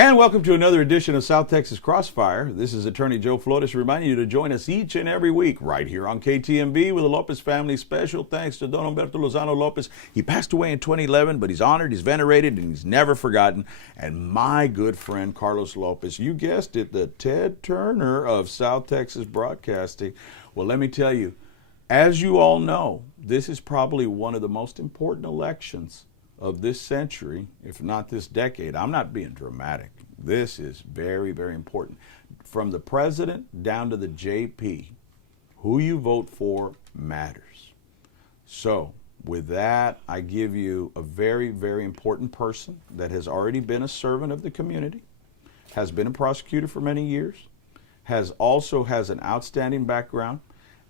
And welcome to another edition of South Texas Crossfire. This is Attorney Joe Flores reminding you to join us each and every week right here on KTMB with the Lopez family. Special thanks to Don Humberto Lozano Lopez. He passed away in 2011, but he's honored, he's venerated, and he's never forgotten. And my good friend Carlos Lopez, you guessed it, the Ted Turner of South Texas Broadcasting. Well, let me tell you, as you all know, this is probably one of the most important elections of this century, if not this decade. I'm not being dramatic. This is very, very important. From the president down to the JP, who you vote for matters. So with that, I give you a very, very important person that has already been a servant of the community, has been a prosecutor for many years, has an outstanding background,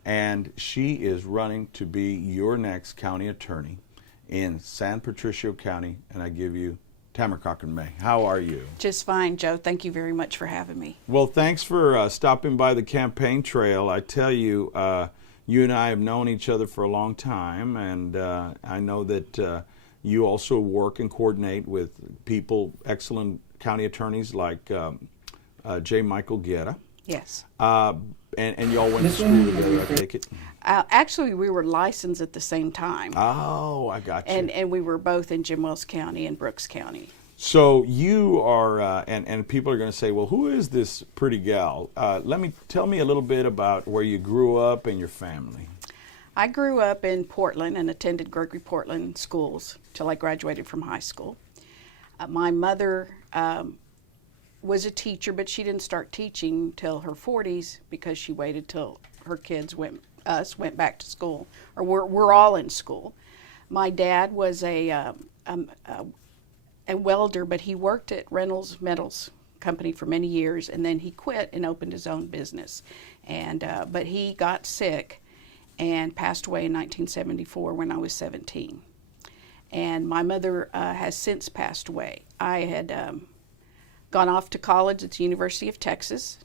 and she is running to be your next county attorney in San Patricio County, and I give you tamaraYT May. How are you? Just fine, Joe. Thank you very much for having me. Well, thanks for stopping by the campaign trail. I tell you, you and I have known each other for a long time, and I know that you also work and coordinate with people, excellent county attorneys like J. Michael Guerra. Yes. And y'all went to school together, I take it? Actually, we were licensed at the same time. Oh, I got you. And we were both in Jim Wells County and Brooks County. So you are, and people are going to say, well, who is this pretty gal? Tell me a little bit about where you grew up and your family. I grew up in Portland and attended Gregory Portland schools till I graduated from high school. My mother was a teacher, but she didn't start teaching till her 40s because she waited till her kids went back to school, or we're all in school. My dad was a welder, but he worked at Reynolds Metals Company for many years, and then he quit and opened his own business. And but he got sick and passed away in 1974 when I was 17. And my mother has since passed away. I had gone off to college at the University of Texas,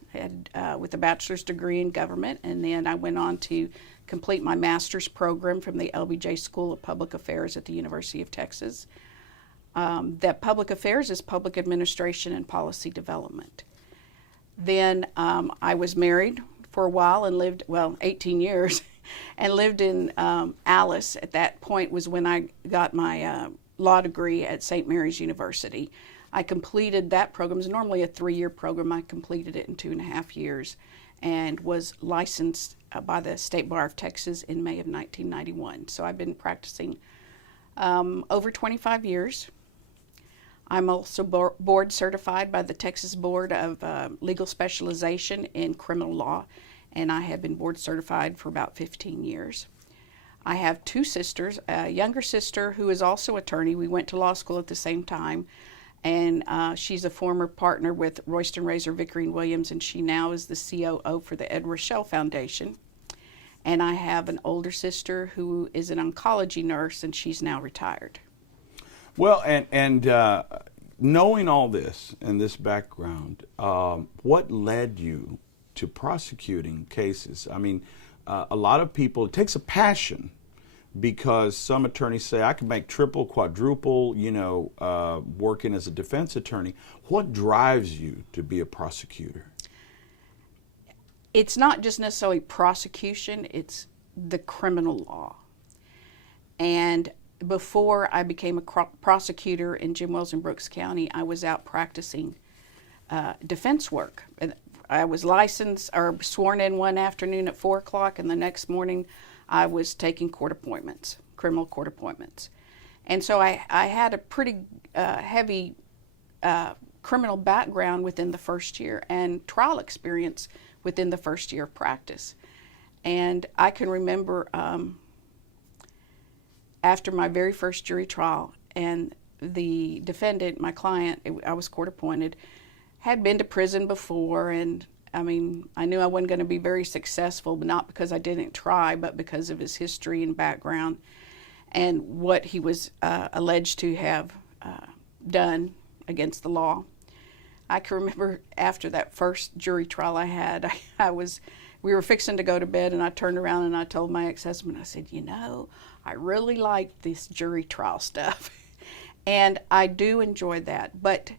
with a bachelor's degree in government, and then I went on to complete my master's program from the LBJ School of Public Affairs at the University of Texas. That public affairs is public administration and policy development. Then I was married for a while and lived, 18 years, and lived in Alice. At that point was when I got my law degree at St. Mary's University. I completed that program. It was normally a 3-year program. I completed it in 2.5 years and was licensed by the State Bar of Texas in May of 1991. So I've been practicing over 25 years. I'm also board certified by the Texas Board of Legal Specialization in Criminal Law, and I have been board certified for about 15 years. I have 2 sisters, a younger sister who is also an attorney. We went to law school at the same time. And she's a former partner with Royston Razor, Vickery & Williams, and she now is the COO for the Ed Rochelle Foundation. And I have an older sister who is an oncology nurse, and she's now retired. Well, and knowing all this and this background, what led you to prosecuting cases? I mean, a lot of people, it takes a passion, because some attorneys say, I can make triple, quadruple, working as a defense attorney. What drives you to be a prosecutor? It's not just necessarily prosecution, it's the criminal law. And before I became a prosecutor in Jim Wells and Brooks County, I was out practicing defense work. I was licensed or sworn in one afternoon at 4 o'clock, and the next morning I was taking court appointments, criminal court appointments. And so I had a pretty heavy criminal background within the first year and trial experience within the first year of practice. And I can remember after my very first jury trial, and the defendant, my client, I was court appointed, had been to prison before, and I mean, I knew I wasn't going to be very successful, but not because I didn't try, but because of his history and background and what he was alleged to have done against the law. I can remember after that first jury trial I had, we were fixing to go to bed, and I turned around and I told my ex-husband, I said, I really like this jury trial stuff. And I do enjoy that, but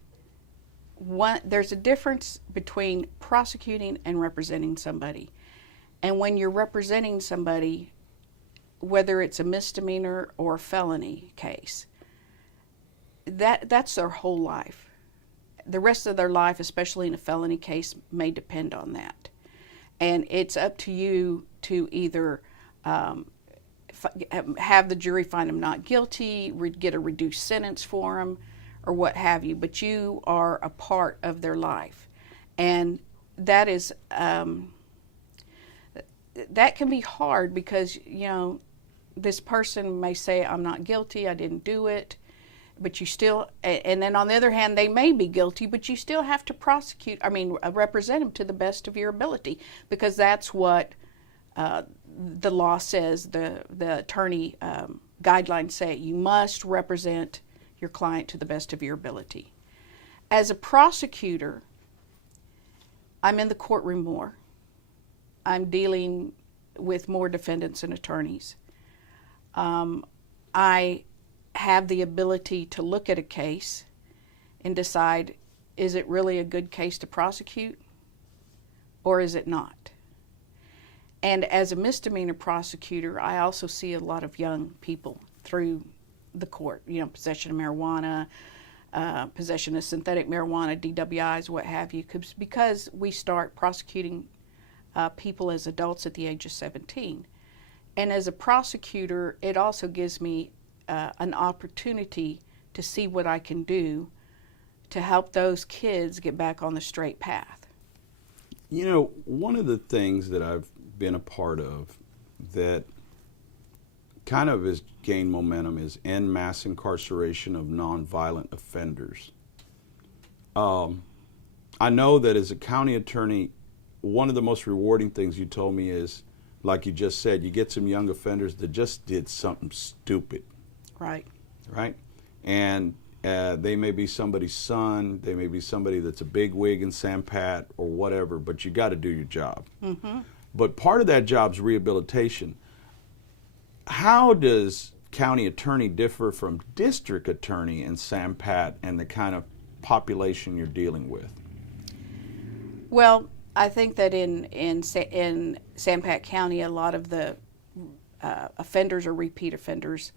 there's a difference between prosecuting and representing somebody. And when you're representing somebody, whether it's a misdemeanor or a felony case, that's their whole life. The rest of their life, especially in a felony case, may depend on that. And it's up to you to either have the jury find them not guilty, get a reduced sentence for them, or what have you. But you are a part of their life. And that is, that can be hard because, you know, this person may say, I'm not guilty, I didn't do it. But you still, and then on the other hand, they may be guilty, but you still have to represent them to the best of your ability, because that's what the law says, the attorney guidelines say. You must represent your client to the best of your ability. As a prosecutor, I'm in the courtroom more. I'm dealing with more defendants and attorneys. I have the ability to look at a case and decide, is it really a good case to prosecute or is it not? And as a misdemeanor prosecutor, I also see a lot of young people through the court, you know, possession of marijuana, possession of synthetic marijuana, DWIs, what have you, because we start prosecuting people as adults at the age of 17. And as a prosecutor, it also gives me an opportunity to see what I can do to help those kids get back on the straight path. You know, one of the things that I've been a part of that kind of has gained momentum is en masse incarceration of nonviolent offenders. I know that as a county attorney, one of the most rewarding things you told me is, like you just said, you get some young offenders that just did something stupid. Right. Right? And they may be somebody's son, they may be somebody that's a bigwig in San Pat or whatever, but you got to do your job. Mm-hmm. But part of that job is rehabilitation. How does county attorney differ from district attorney in San Pat and the kind of population you're dealing with? Well, I think that in San Pat County, a lot of the offenders are repeat offenders,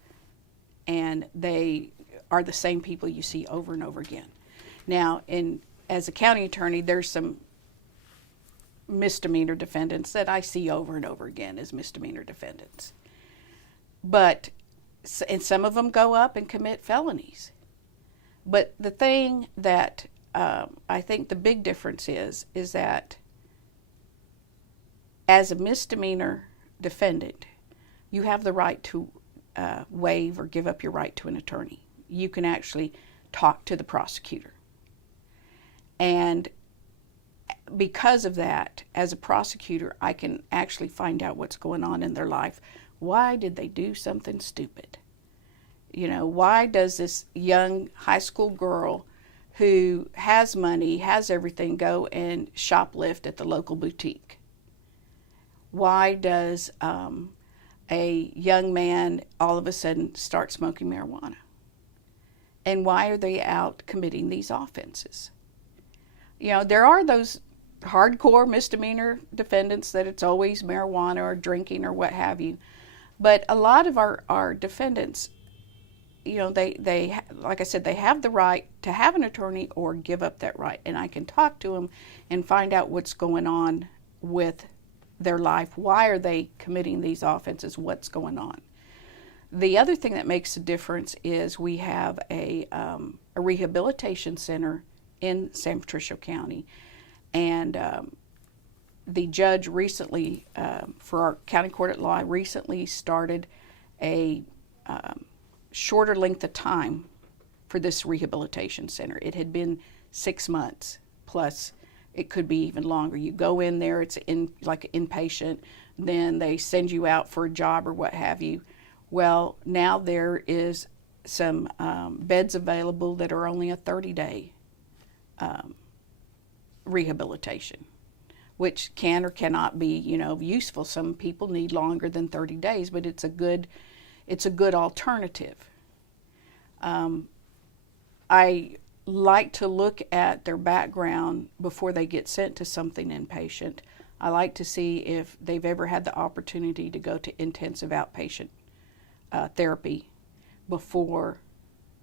and they are the same people you see over and over again. Now, as a county attorney, there's some misdemeanor defendants that I see over and over again as misdemeanor defendants. And some of them go up and commit felonies. But the thing that I think the big difference is that as a misdemeanor defendant, you have the right to waive or give up your right to an attorney. You can actually talk to the prosecutor. And because of that, as a prosecutor, I can actually find out what's going on in their life. Why did they do something stupid? You know, why does this young high school girl who has money, has everything, go and shoplift at the local boutique? Why does a young man all of a sudden start smoking marijuana? And why are they out committing these offenses? You know, there are those hardcore misdemeanor defendants that it's always marijuana or drinking or what have you. But a lot of our defendants, you know, they like I said, they have the right to have an attorney or give up that right. And I can talk to them and find out what's going on with their life. Why are they committing these offenses? What's going on? The other thing that makes a difference is we have a rehabilitation center in San Patricio County. And the judge recently, for our county court at law, recently started a shorter length of time for this rehabilitation center. It had been 6 months, plus it could be even longer. You go in there, it's like inpatient, then they send you out for a job or what have you. Well, now there is some beds available that are only a 30-day rehabilitation, which can or cannot be, you know, useful. Some people need longer than 30 days, but it's a good alternative. I like to look at their background before they get sent to something inpatient. I like to see if they've ever had the opportunity to go to intensive outpatient therapy before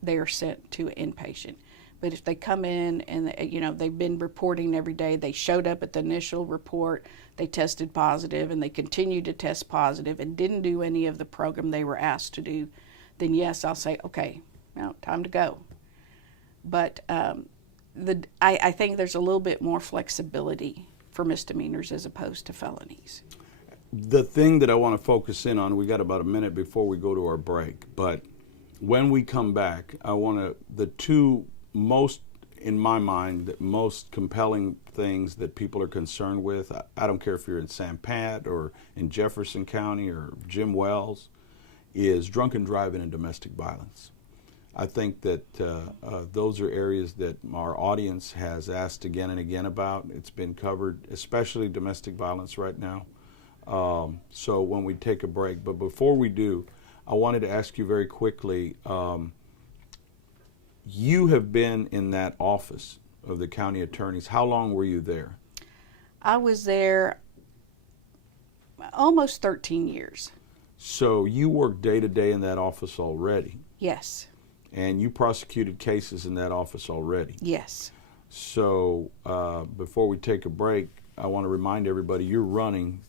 they are sent to inpatient. But if they come in and they've been reporting every day, they showed up at the initial report, they tested positive, and they continued to test positive and didn't do any of the program they were asked to do, then yes, I'll say, okay, now time to go. But I think there's a little bit more flexibility for misdemeanors as opposed to felonies. The thing that I want to focus in on, we got about a minute before we go to our break, but when we come back, the two most, in my mind, the most compelling things that people are concerned with, I don't care if you're in San Pat or in Jefferson County or Jim Wells, is drunken driving and domestic violence. I think that those are areas that our audience has asked again and again about. It's been covered, especially domestic violence right now. So when we take a break, but before we do, I wanted to ask you very quickly, you have been in that office of the county attorneys. How long were you there? I was there almost 13 years. So you worked day to day in that office already? Yes. And you prosecuted cases in that office already? Yes. So before we take a break, I want to remind everybody you're running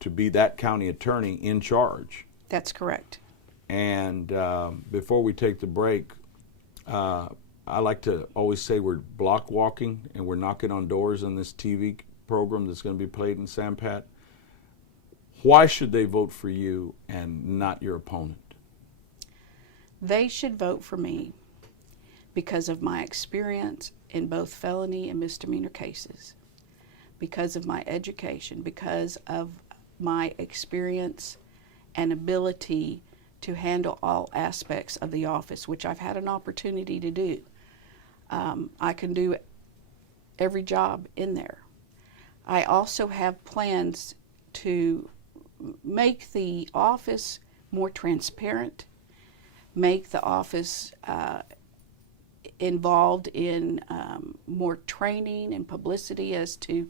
to be that county attorney in charge. That's correct. And before we take the break, I like to always say we're block walking and we're knocking on doors on this TV program that's going to be played in San Pat. Why should they vote for you and not your opponent? They should vote for me because of my experience in both felony and misdemeanor cases, because of my education, because of my experience and ability to handle all aspects of the office, which I've had an opportunity to do. I can do every job in there. I also have plans to make the office more transparent, make the office involved in more training and publicity as to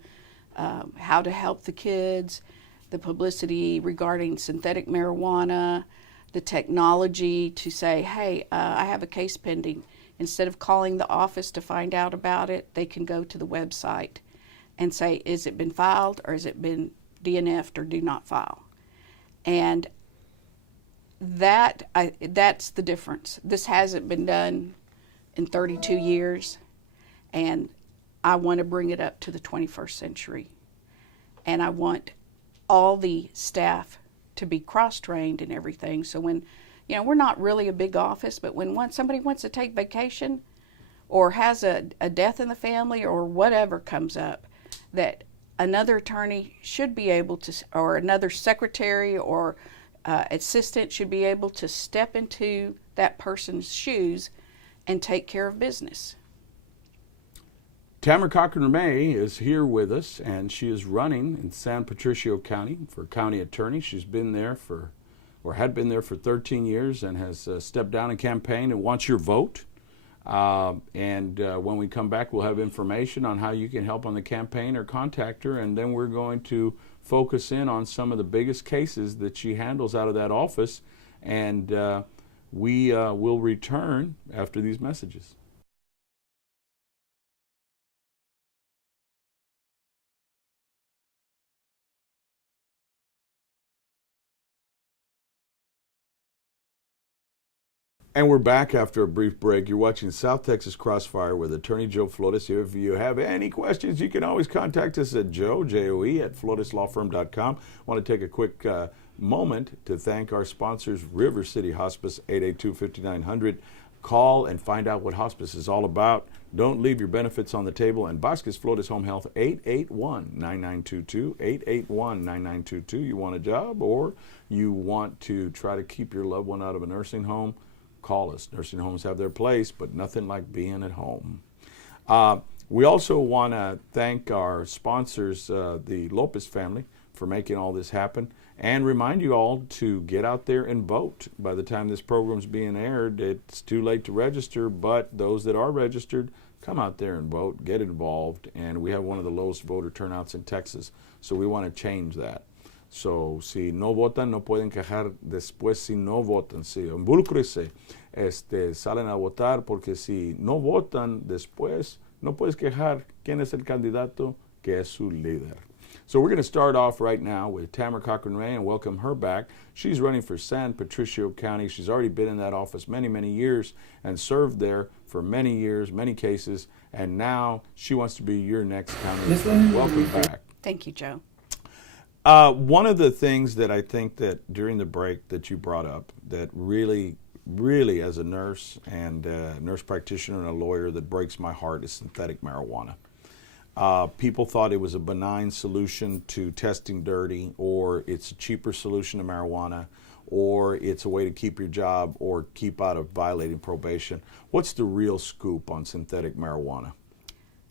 how to help the kids, the publicity regarding synthetic marijuana, the technology to say, hey, I have a case pending. Instead of calling the office to find out about it, they can go to the website and say, is it been filed or has it been DNF'd or do not file? And that's the difference. This hasn't been done in 32 years, and I want to bring it up to the 21st century. And I want all the staff to be cross-trained and everything. So when, we're not really a big office, but when somebody wants to take vacation or has a death in the family or whatever comes up, that another attorney should be able to, or another secretary or assistant should be able to step into that person's shoes and take care of business. Tamara Cochran-May is here with us, and she is running in San Patricio County for county attorney. She's been there had been there for 13 years and has stepped down and campaigned and wants your vote. And when we come back, we'll have information on how you can help on the campaign or contact her, and then we're going to focus in on some of the biggest cases that she handles out of that office, and we will return after these messages. And we're back after a brief break. You're watching South Texas Crossfire with Attorney Joe Flores. If you have any questions, you can always contact us at Joe, at floreslawfirm.com. I want to take a quick moment to thank our sponsors, River City Hospice, 882-5900. Call and find out what hospice is all about. Don't leave your benefits on the table. And Vasquez Flores Home Health, 881-9922, 881-9922. You want a job or you want to try to keep your loved one out of a nursing home? Call us. Nursing homes have their place, but nothing like being at home. We also want to thank our sponsors, the Lopez family, for making all this happen, and remind you all to get out there and vote. By the time this program's being aired, it's too late to register, but those that are registered, come out there and vote, get involved, and we have one of the lowest voter turnouts in Texas, so we want to change that. So, si no votan, no pueden quejar después si no votan. Sí, involúcrese, salen a votar, porque si no votan después, no puedes quejar quién es el candidato que es su líder. So we're going to start off right now with Tamara Cochran-Ray and welcome her back. She's running for San Patricio County. She's already been in that office many, many years and served there for many years, many cases, and now she wants to be your next county attorney. Welcome back. Thank you, Joe. One of the things that I think that during the break that you brought up that really, really as a nurse and a nurse practitioner and a lawyer that breaks my heart is synthetic marijuana. People thought it was a benign solution to testing dirty, or it's a cheaper solution to marijuana, or it's a way to keep your job or keep out of violating probation. What's the real scoop on synthetic marijuana?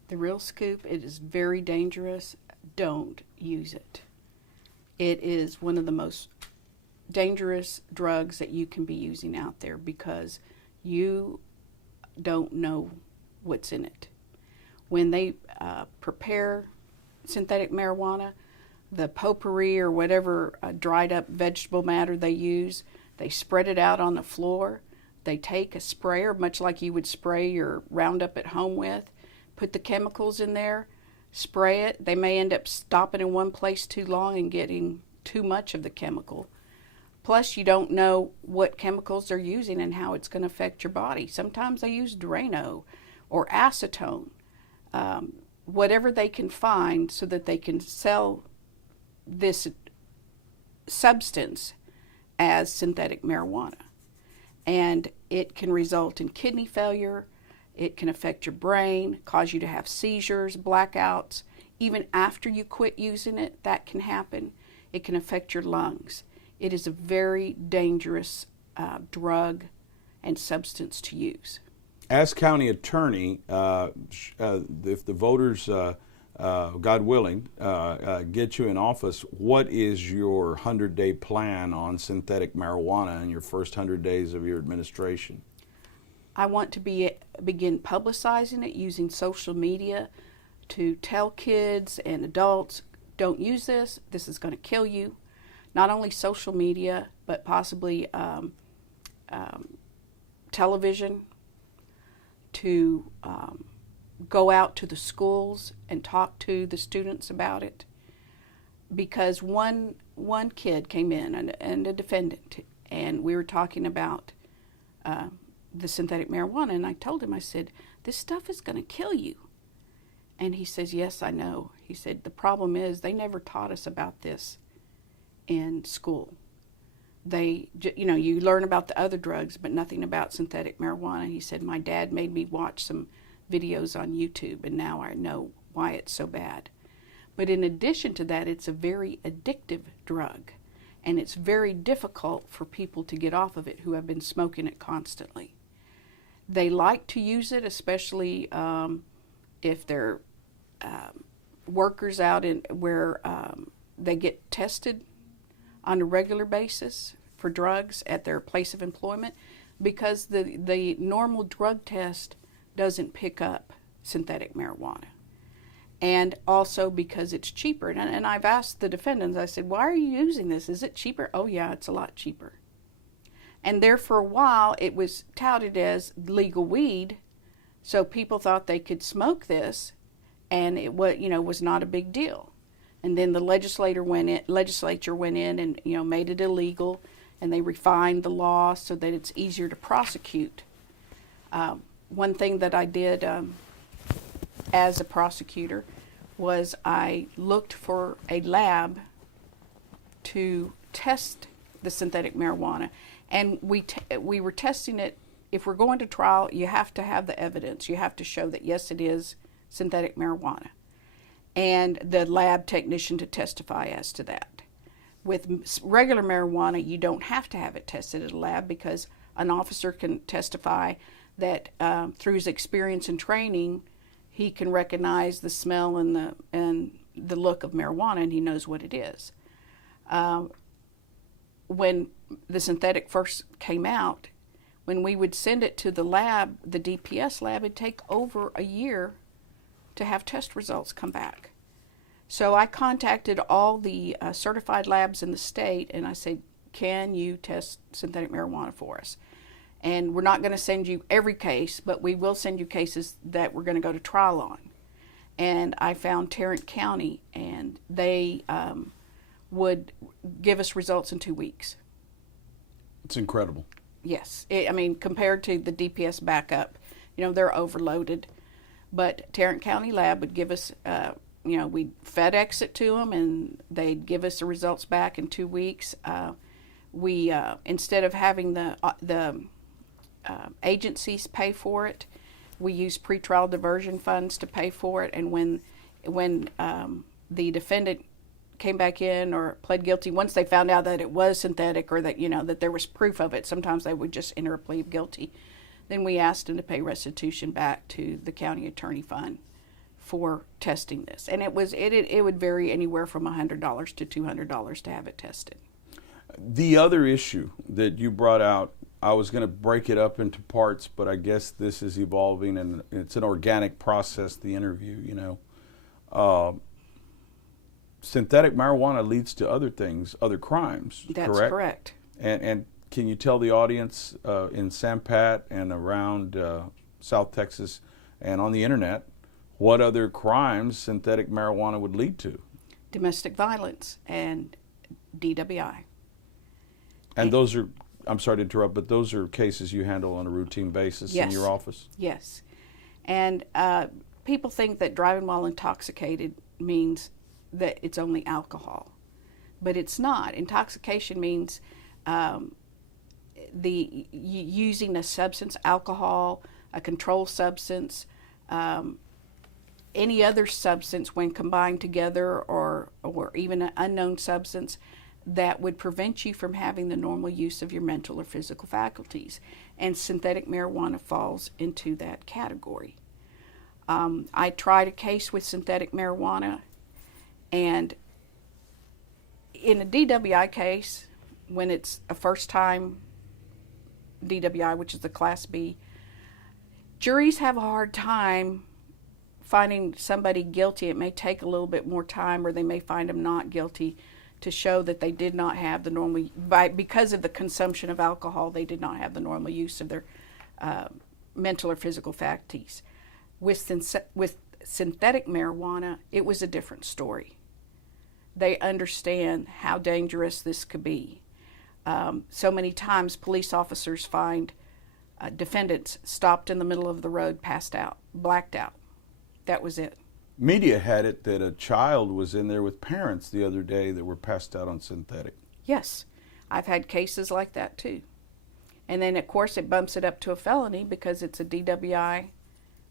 The real scoop, it is very dangerous. Don't use it. It is one of the most dangerous drugs that you can be using out there because you don't know what's in it. When they prepare synthetic marijuana, the potpourri or whatever dried up vegetable matter they use, they spread it out on the floor. They take a sprayer, much like you would spray your Roundup at home with, put the chemicals in there, spray it. They may end up stopping in one place too long and getting too much of the chemical. Plus, you don't know what chemicals they're using and how it's going to affect your body. Sometimes they use Drano or acetone. Whatever they can find so that they can sell this substance as synthetic marijuana. And it can result in kidney failure, it can affect your brain, cause you to have seizures, blackouts. Even after you quit using it, that can happen. It can affect your lungs. It is a very dangerous drug and substance to use. As county attorney, if the voters, God willing, get you in office, what is your 100-day plan on synthetic marijuana in your first 100 days of your administration? I want to begin publicizing it using social media to tell kids and adults, don't use this, this is going to kill you. Not only social media, but possibly television, to go out to the schools and talk to the students about it. Because one kid came in and a defendant, and we were talking about the synthetic marijuana, and I told him, I said, this stuff is going to kill you. And he says, yes, I know. He said, the problem is they never taught us about this in school. You learn about the other drugs, but nothing about synthetic marijuana. He said, my dad made me watch some videos on YouTube, and now I know why it's so bad. But in addition to that, it's a very addictive drug, and it's very difficult for people to get off of it who have been smoking it constantly. They like to use it, especially if they're workers out in where they get tested on a regular basis for drugs at their place of employment, because the normal drug test doesn't pick up synthetic marijuana. And also because it's cheaper. And I've asked the defendants, I said, why are you using this? Is it cheaper? Oh yeah, it's a lot cheaper. And there for a while it was touted as legal weed, so people thought they could smoke this, and it was not a big deal. And then the legislature went in and made it illegal, and they refined the law so that it's easier to prosecute. One thing that I did as a prosecutor was I looked for a lab to test the synthetic marijuana, and we were testing it. If we're going to trial, you have to have the evidence. You have to show that yes, it is synthetic marijuana, and the lab technician to testify as to that. With regular marijuana, you don't have to have it tested at a lab, because an officer can testify that through his experience and training, he can recognize the smell and the look of marijuana, and he knows what it is. When the synthetic first came out, when we would send it to the lab, the DPS lab, it'd take over a year to have test results come back. So I contacted all the certified labs in the state, and I said, can you test synthetic marijuana for us? And we're not going to send you every case, but we will send you cases that we're going to go to trial on. And I found Tarrant County, and they would give us results in 2 weeks. It's incredible. Yes. I mean, compared to the DPS backup, they're overloaded. But Tarrant County Lab would give us, we'd FedEx it to them, and they'd give us the results back in 2 weeks. We instead of having the agencies pay for it, we use pretrial diversion funds to pay for it. And when the defendant came back in or pled guilty, once they found out that it was synthetic or that that there was proof of it, sometimes they would just enter a plea of guilty. Then we asked them to pay restitution back to the county attorney fund for testing this, and it would vary anywhere from $100 to $200 to have it tested. The other issue that you brought out, I was going to break it up into parts, but I guess this is evolving, and it's an organic process, the interview, synthetic marijuana leads to other things, other crimes, That's correct? Correct. And can you tell the audience in San Pat and around South Texas and on the internet what other crimes synthetic marijuana would lead to? Domestic violence and DWI. And those are, I'm sorry to interrupt, but those are cases you handle on a routine basis in your office? Yes. And people think that driving while intoxicated means that it's only alcohol, but it's not. Intoxication means using a substance, alcohol, a controlled substance, any other substance when combined together, or even an unknown substance that would prevent you from having the normal use of your mental or physical faculties. And synthetic marijuana falls into that category. I tried a case with synthetic marijuana, and in a DWI case, when it's a first time DWI, which is the Class B, juries have a hard time finding somebody guilty. It may take a little bit more time, or they may find them not guilty, to show that they did not have the normal, because of the consumption of alcohol, they did not have the normal use of their mental or physical faculties. With synthetic marijuana, it was a different story. They understand how dangerous this could be. So many times police officers find defendants stopped in the middle of the road, passed out, blacked out. That was it. Media had it that a child was in there with parents the other day that were passed out on synthetic. Yes, I've had cases like that too. And then, of course, it bumps it up to a felony because it's a DWI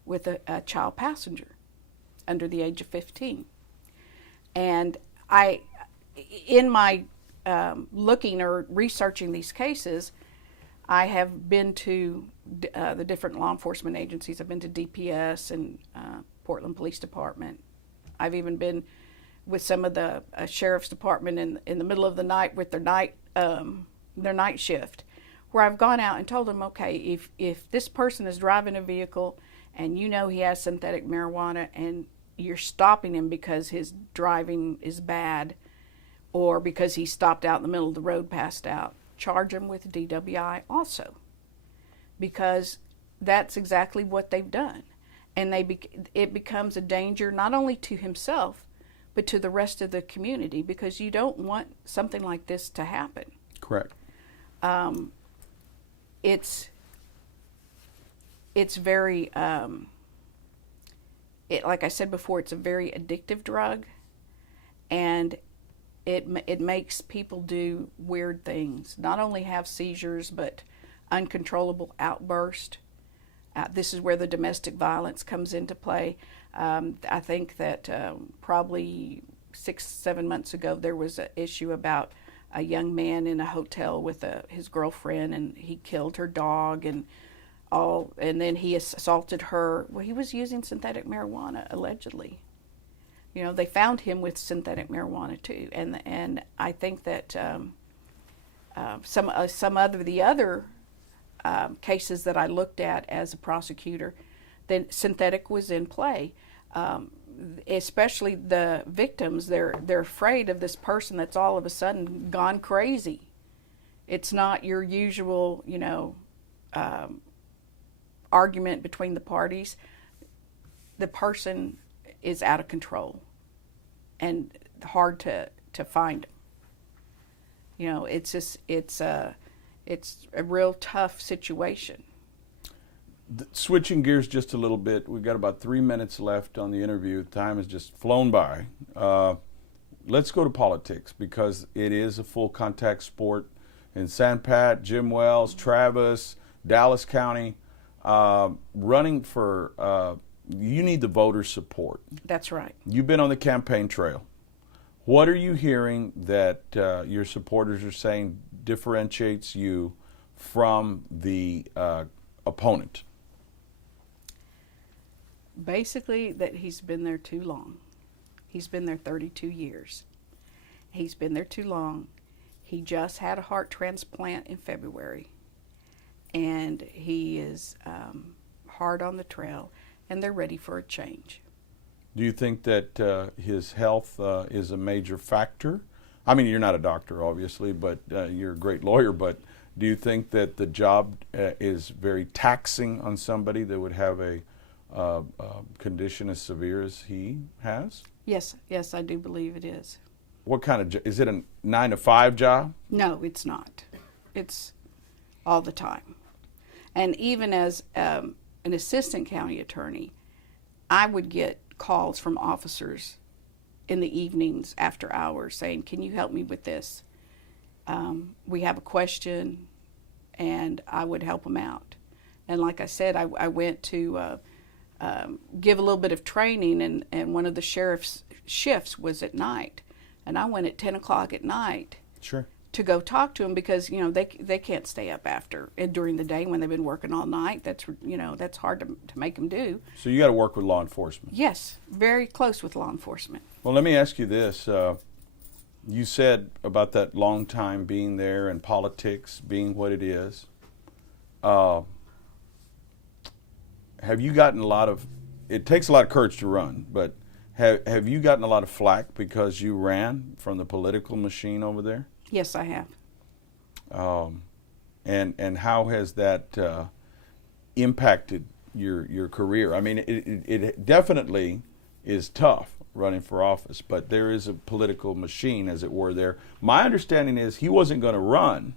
with a child passenger under the age of 15. And in my looking or researching these cases, I have been to the different law enforcement agencies. I've been to DPS and Portland Police Department. I've even been with some of the sheriff's department in the middle of the night with their night shift, where I've gone out and told them, okay, if this person is driving a vehicle and he has synthetic marijuana and you're stopping him because his driving is bad or because he stopped out in the middle of the road, passed out, charge him with DWI also, because that's exactly what they've done. And it becomes a danger not only to himself, but to the rest of the community, because you don't want something like this to happen. Correct. It's very, like I said before, it's a very addictive drug, and it makes people do weird things. Not only have seizures, but uncontrollable outbursts. This is where the domestic violence comes into play. I think that probably 6-7 months ago there was an issue about a young man in a hotel with his girlfriend, and he killed her dog and then he assaulted her. Well, he was using synthetic marijuana allegedly. You know, they found him with synthetic marijuana too, and I think that some of the other cases that I looked at as a prosecutor, then synthetic was in play. Especially the victims, they're afraid of this person that's all of a sudden gone crazy. It's not your usual, you know, argument between the parties. The person is out of control and hard to find them. You know, it's a real tough situation. Switching gears just a little bit, we've got about 3 minutes left on the interview. Time has just flown by. Let's go to politics, because it is a full contact sport in San Pat, Jim Wells, Travis, Dallas County. Running for, you need the voters' support. That's right. You've been on the campaign trail. What are you hearing that your supporters are saying differentiates you from the opponent? Basically, that he's been there too long. He's been there 32 years. He's been there too long. He just had a heart transplant in February, and he is hard on the trail, and they're ready for a change. Do you think that his health is a major factor? I mean, you're not a doctor, obviously, but you're a great lawyer, but do you think that the job is very taxing on somebody that would have a condition as severe as he has? Yes, I do believe it is. What kind of is it, a 9-to-5 job? No, it's not. It's all the time. And even as an assistant county attorney, I would get calls from officers in the evenings after hours saying, "Can you help me with this? We have a question," and I would help them out. And like I said, I went to give a little bit of training, and one of the sheriff's shifts was at night, and I went at 10 o'clock at night. Sure. To go talk to them, because you know they can't stay up after during the day when they've been working all night. That's, you know, that's hard to make them do. So you got to work with law enforcement. Yes, very close with law enforcement. Well, let me ask you this. You said about that long time being there and politics being what it is. Have you gotten a lot of, it takes a lot of courage to run, but have you gotten a lot of flack because you ran from the political machine over there? Yes, I have. And how has that impacted your career? I mean, it definitely is tough running for office, but there is a political machine, as it were, there. My understanding is he wasn't going to run.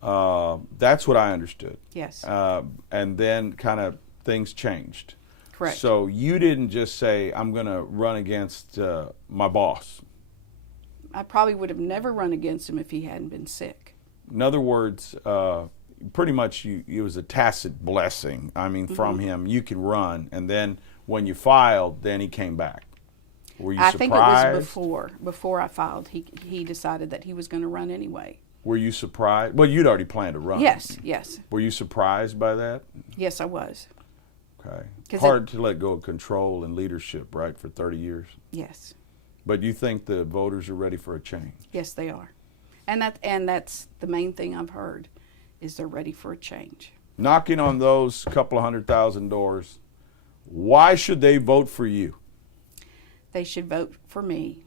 That's what I understood. Yes. And then kind of things changed. Correct. So you didn't just say, I'm going to run against my boss. I probably would have never run against him if he hadn't been sick. In other words, pretty much it was a tacit blessing. I mean, from him, you can run. And then when you filed, then he came back. Were you surprised? I think it was before I filed. He decided that he was going to run anyway. Were you surprised? Well, you'd already planned to run. Yes. Were you surprised by that? Yes, I was. Okay. Hard to let go of control and leadership, right, for 30 years? Yes. But you think the voters are ready for a change? Yes, they are. And that's the main thing I've heard, is they're ready for a change. Knocking on those couple of 100,000 doors, why should they vote for you? They should vote for me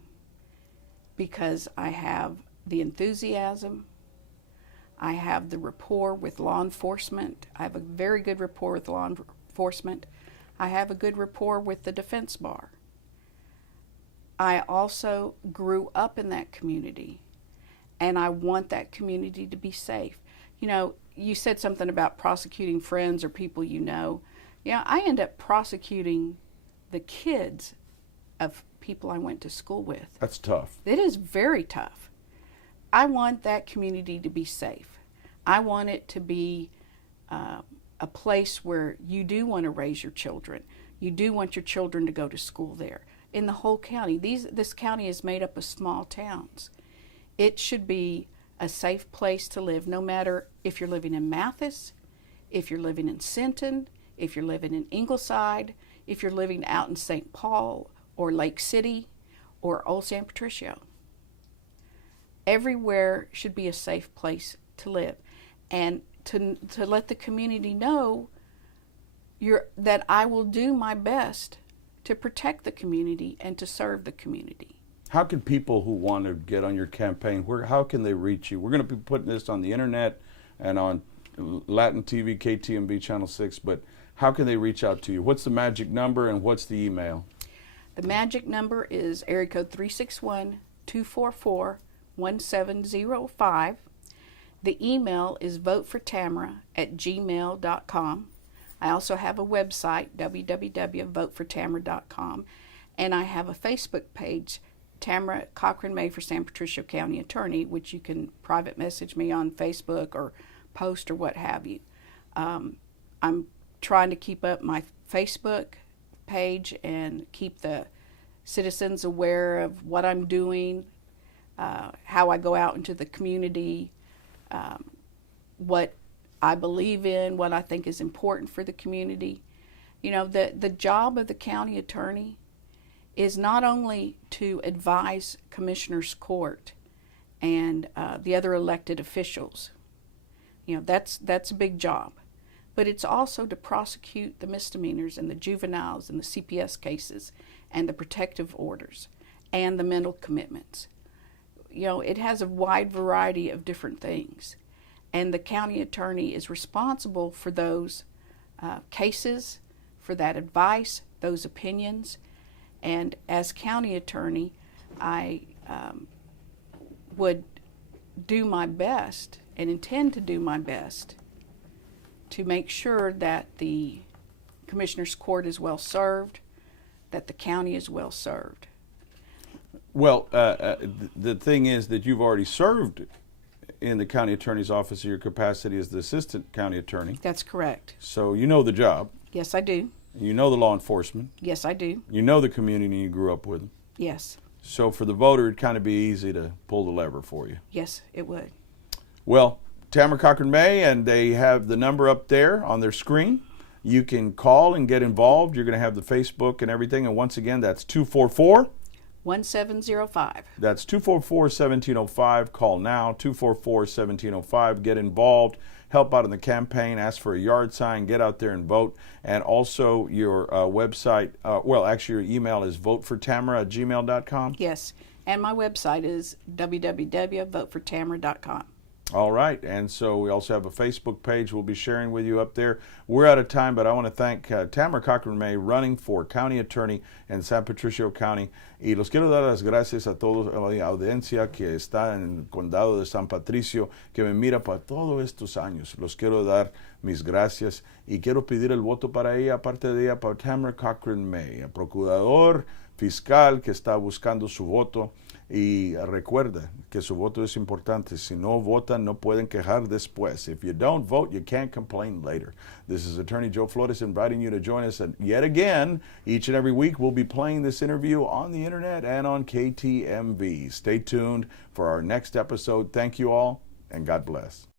because I have the enthusiasm, I have the rapport with law enforcement, I have a very good rapport with law enforcement, I have a good rapport with the defense bar. I also grew up in that community, and I want that community to be safe. You know, you said something about prosecuting friends or people you know. Yeah, I end up prosecuting the kids of people I went to school with. That's tough. It is very tough. I want that community to be safe. I want it to be a place where you do want to raise your children. You do want your children to go to school there. In the whole county, this county is made up of small towns. It should be a safe place to live, no matter if you're living in Mathis, if you're living in Sinton, if you're living in Ingleside, if you're living out in St. Paul or Lake City or Old San Patricio. Everywhere should be a safe place to live, and to let the community know that I will do my best to protect the community and to serve the community. How can people who want to get on your campaign, how can they reach you? We're going to be putting this on the internet and on Latin TV, KTMB Channel 6, but how can they reach out to you? What's the magic number and what's the email? The magic number is area code 361-244-1705. The email is votefortamara@gmail.com. I also have a website, www.votefortamara.com, and I have a Facebook page, Tamara Cochran May for San Patricio County Attorney, which you can private message me on Facebook or post or what have you. I'm trying to keep up my Facebook page and keep the citizens aware of what I'm doing, how I go out into the community, what I believe in, what I think is important for the community. You know, the job of the county attorney is not only to advise Commissioner's Court and the other elected officials. You know, that's a big job. But it's also to prosecute the misdemeanors and the juveniles and the CPS cases and the protective orders and the mental commitments. You know, it has a wide variety of different things. And the county attorney is responsible for those cases, for that advice, those opinions. And as county attorney, I would do my best and intend to do my best to make sure that the Commissioner's Court is well served, that the county is well served. Well, the thing is that you've already served in the county attorney's office in your capacity as the assistant county attorney. That's correct. So you know the job. Yes, I do. You know the law enforcement. Yes, I do. You know the community you grew up with. Yes. So for the voter, it'd kind of be easy to pull the lever for you. Yes, it would. Well, Tamara Cochran May, and they have the number up there on their screen. You can call and get involved. You're going to have the Facebook and everything. And once again, that's 244-1705. That's 244-1705. Call now, 244-1705. Get involved. Help out in the campaign. Ask for a yard sign. Get out there and vote. And also your website, actually your email is votefortamara@gmail.com. Yes. And my website is www.votefortamara.com. All right, and so we also have a Facebook page we'll be sharing with you up there. We're out of time, but I want to thank Tamara Cochran May, running for county attorney in San Patricio County. Y los quiero dar las gracias a toda la audiencia que está en el condado de San Patricio, que me mira para todos estos años. Los quiero dar mis gracias y quiero pedir el voto para ella, aparte de ella, para Tamara Cochran May, el procurador fiscal que está buscando su voto. Y recuerda que su voto es importante. Si no votan, no pueden quejar después. If you don't vote, you can't complain later. This is Attorney Joe Flores inviting you to join us yet again. Each and every week, we'll be playing this interview on the internet and on KTMV. Stay tuned for our next episode. Thank you all, and God bless.